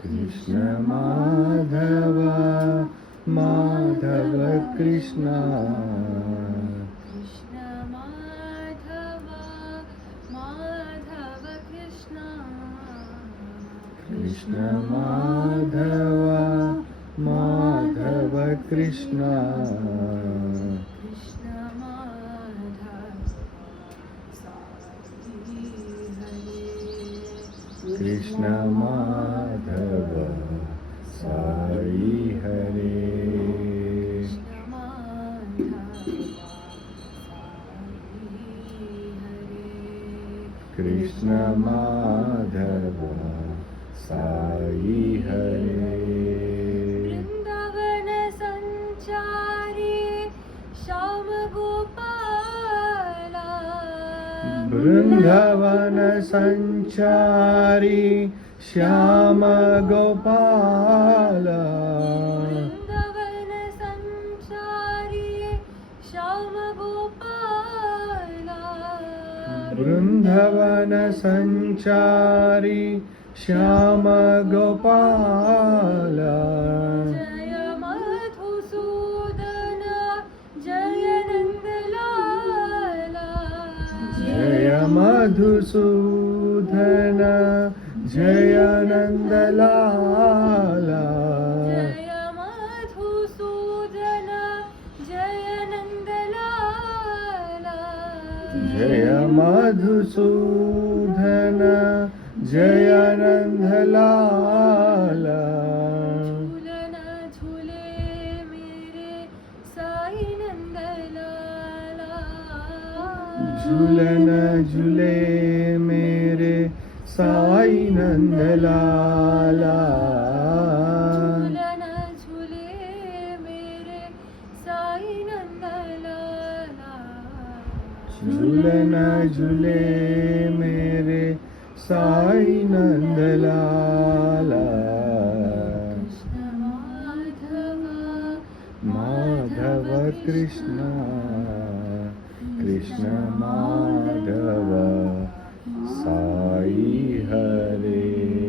कृष्ण माधव माधव कृष्ण कृष्ण माधव माधव कृष्ण कृष्ण माधव साई हरे कृष्ण माधव साई हरे वृंदावन संचारी श्याम गोपाला वृंदावन संचारी श्याम गोपाल वृंदावन संचारी श्याम गोपाला वृंदावन संचारी श्याम गोपाल जय मधुसूदन जय नंदलाला जय मधुसूदन जय नंदलाला जय मधुसूदन जय नंदलाला जय मधुसूदन जय नंदलाला झूलन झूले मेरे साई नंदलाला झूलन झूले मेरे साई नंदलाला झूलन झूले मेरे साई नंदलाला झूलन झूले मेरे साई नंदलाला माधव कृष्ण कृष्ण माधव साई हरे